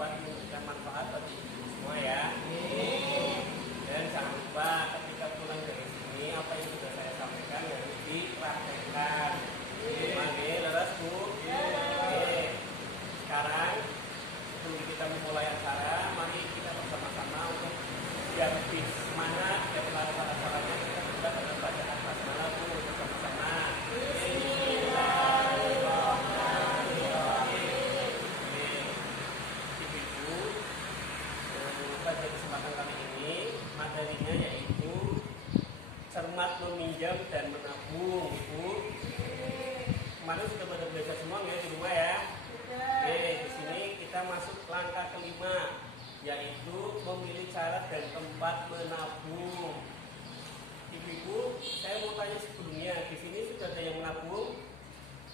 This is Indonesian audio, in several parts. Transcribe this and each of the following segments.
dapat memberikan manfaat bagi ibu semua ya. Dan jangan lupa ketika pulang dari sini apa yang sudah saya sampaikan harus dipraktekkan. Oke, leres Bu. Sekarang sebelum kita memulai acara, mari kita bersama-sama untuk biar lebih semangat dan melakukan acaranya kita juga dengan bacaan basmalah Bu bersama-sama. Pada kesempatan kali ini materinya yaitu cermat meminjam dan menabung, Bu. Kemarin sudah pada belajar semua ya di rumah ya. Oke, di sini kita masuk langkah kelima, yaitu memilih cara dan tempat menabung. Ibu-ibu, saya mau tanya sebelumnya, di sini sudah ada yang menabung?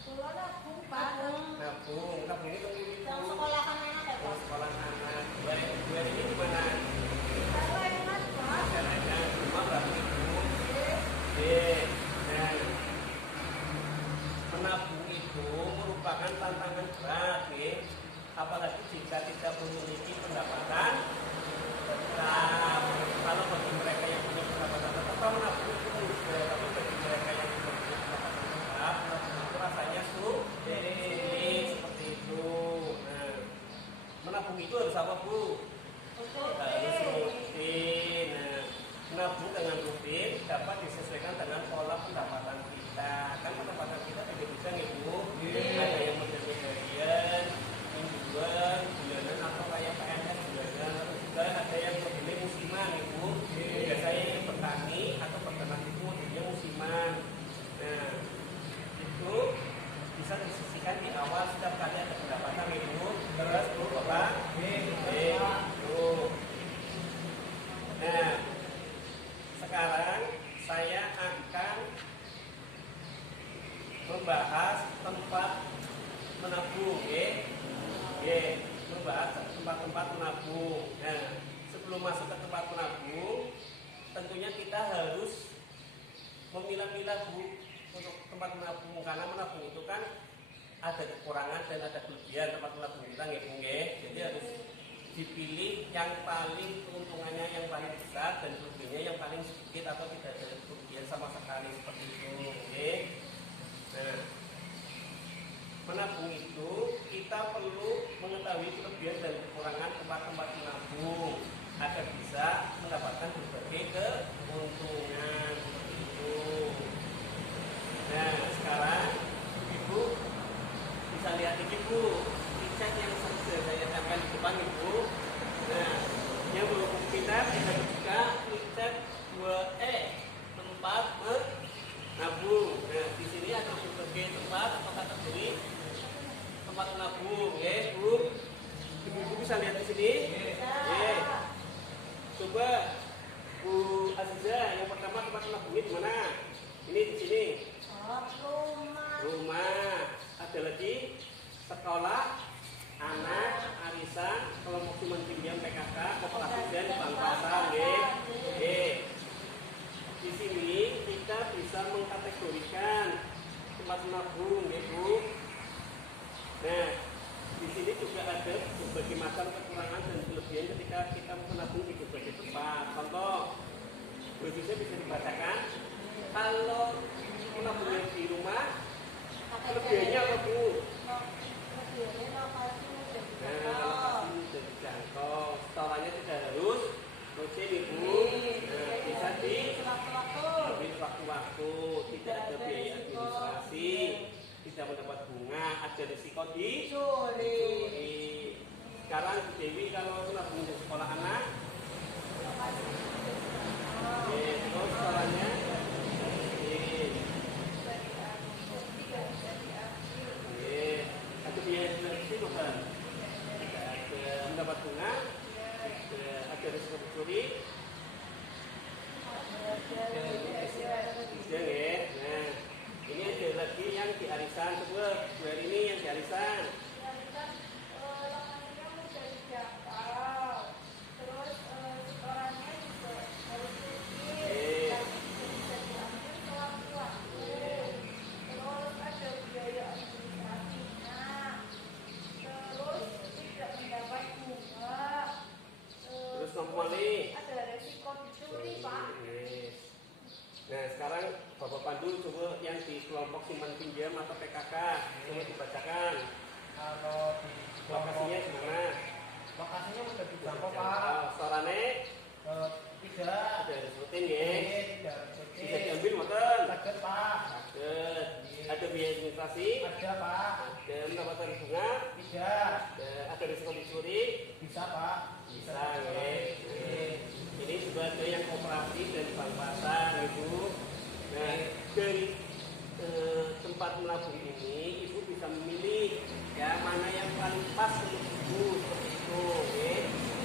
Nabung, Pak. Nabung ini tunggu ibu. Yang sekolahan anak ya, Pak? Sekolah anak. Dua ini di mana? Jalan, Pak. Jalannya rumah berarti ibu. Nah, menabung itu merupakan tantangan berat, apalagi jika tidak memiliki pendapatan tetap. Kalau bagi mereka yang punya pendapatan tetap menabung itu mudah, tapi bagi mereka yang tidak punya pendapatan tetap, menabung itu rasanya sulit seperti itu. Nah, menabung itu harus apa, Bu? Harus rutin. Nah, menabung dengan rutin dapat disesuaikan dengan pola pendapatan kita. Kan pendapatan kita beda-beda nih, Bu. Ada yang modelnya harian, mingguan, bulanan, atau kayak PNS bulanan. Atau juga ada yang modelnya musiman, Ibu. Biasanya yang petani atau peternak itu modelnya musiman. Nah, itu bisa disisihkan di awal setiap kali ada pendapatan, Ibu. Terus, Bu, Bapak. Nah, sekarang saya akan membahas tempat menabung, membahas tempat-tempat menabung. Nah, sebelum masuk ke tempat menabung, tentunya kita harus memilah-milah, Bu, untuk tempat menabung, karena menabung itu kan ada kekurangan dan ada kelebihan tempat menabung kita, jadi harus dipilih yang paling keuntungannya yang paling besar dan kerugiannya yang paling sedikit atau tidak ada kerugian sama sekali, seperti itu. Nah, menabung itu kita perlu mengetahui kelebihan dan kekurangan tempat-tempat menabung agar bisa mendapatkan berbagai keuntungan, seperti itu. Nah, sekarang Ibu bisa lihat ini, Bu, cek yang sudah saya tambahkan di depan, Ibu. Nah, yang belum kita bisa buka cek 2E, tempat menabung. Nah, di sini ada berbagai tempat atau kategori tempat menabung, Bu. Ibu bisa lihat di sini. Coba Bu Aziza, yang pertama tempat menabungnya di mana? Ini di sini. Rumah. Ada lagi sekolah, anak, arisan, kelompok cuman pinjam PKK, koperasi dan bank pasar, Di sini kita bisa mengkategorikan tempat menabung, Bu. Nah, di sini juga ada berbagai macam kekurangan dan kelebihan ketika kita menabung di berbagai tempat. Contoh, bisa dibacakan. Kalau menabungnya di rumah, kelebihannya apa, Bu? Kelebihannya lokasi mudah dijangkau. Setorannya tidak harus rutin, Ibu. Bisa di waktu-waktu, tidak ada biaya administrasi, tidak mendapat bunga, ada risiko dicuri. Sekarang Bu Dewi, kalau menabung di sekolah anak, terus setorannya ada biaya administrasi bukan? Tidak ada. Mendapat bunga, ada risiko dicuri. Nah, ini ada lagi yang di arisan. Coba dua ini yang di arisan. lokasinya mudah dijangkau. Terus setorannya juga harus rutin. Dan bisa diambil sewaktu-waktu. Terus ada biaya administrasinya. Terus tidak mendapat bunga. Lokasinya di mana? Lokasinya udah dijangkau Pak. Sorane Tidak. ada disebutin ya. Tidak. Bisa diambil motor. Sakit Pak. Ada biaya administrasi. Ada Pak. Ada pendapatan bunga. Tidak. Ada risiko dicuri. Bisa Pak. Bisa ya. Ini juga ada yang kooperatif dan bank pasar Ibu. Nah dari tempat menabung ini Ibu bisa memilih ya mana yang paling pas untuk Ibu seperti itu.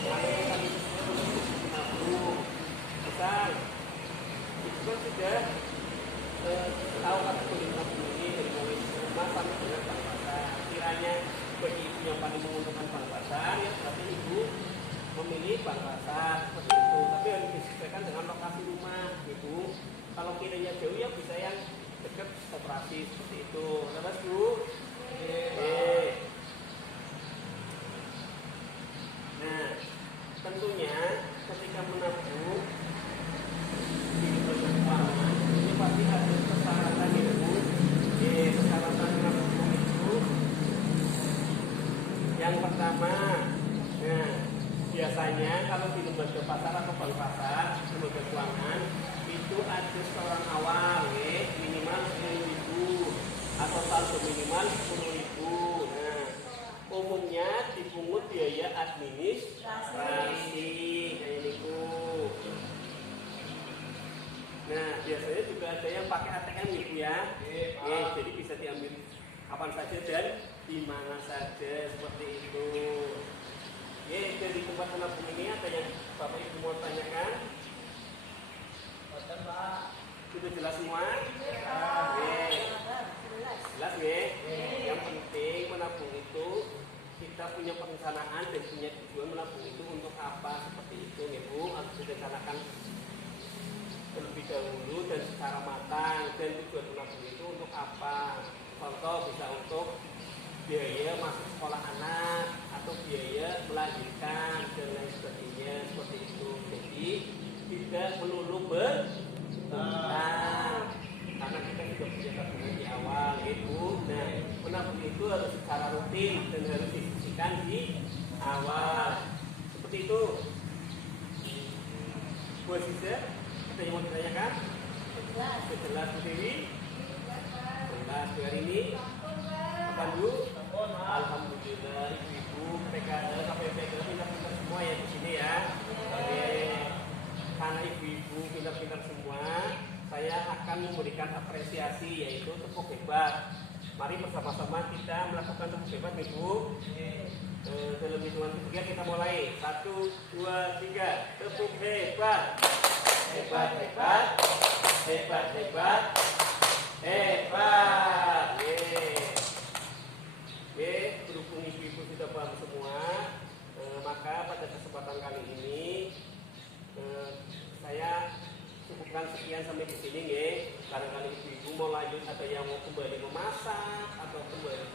Mana yang paling sesuai untuk menabung. Misal Ibu kan sudah tahu kategori menabung ini dari mulai rumah sampai dengan bank pasar. Kiranya bagi Ibu yang paling menguntungkan bank pasar ya berarti Ibu memilih bank pasar seperti itu, tapi harus disesuaikan dengan lokasi rumah Ibu. Kalau kiranya jauh ya bisa yang dekat koperasi seperti itu. Terus Bu. Nah, tentunya ketika menabung di bagian keuangan ini pasti ada persyaratan Ibu. Persyaratan menabung itu yang pertama, nah biasanya kalau di lembaga pasar atau bank pasar, lembaga keuangan itu ada setoran awal, minimal 10.000 atau saldo minimal 10.000. Nah, umumnya dipungut biaya administrasi kayak gitu. Nah, biasanya juga ada yang pakai ATM Ibu ya. Jadi bisa diambil kapan saja dan di mana saja seperti itu. Dari tempat menabung ini ada yang Bapak Ibu mau tanyakan? Pak. Sudah jelas semua? Jelas ya? Yang penting menabung itu kita punya perencanaan dan punya tujuan menabung itu untuk apa seperti itu Ibu. Harus direncanakan terlebih dahulu dan secara matang, dan tujuan menabung itu untuk apa. Contoh bisa untuk biaya masuk sekolah anak atau biaya melahirkan dan lain sebagainya seperti itu. Jadi tidak melulu berhutang karena kita juga punya tabungan di awal Ibu. Nah menabung itu harus secara rutin dan harus disisihkan di awal seperti itu. Bu Sister, ada yang mau ditanyakan? Jelas Bu Dewi? Jelas Bu hari ini? Apa dulu? Alhamdulillah ibu-ibu PKL, KPPK pintar-pintar semua ya di sini ya. Oke. Karena ibu-ibu pintar-pintar semua, saya akan memberikan apresiasi yaitu tepuk hebat. Mari bersama-sama kita melakukan tepuk hebat Ibu. Dalam hitungan ketiga kita mulai. 1, 2, 3. Tepuk hebat. Hebat, hebat. Hebat, hebat. Hebat. Berhubung ibu-ibu sudah paham semua, maka pada kesempatan kali ini saya cukupkan sekian sampai di sini ya. Barangkali ibu-ibu mau lanjut atau yang mau kembali memasak atau kembali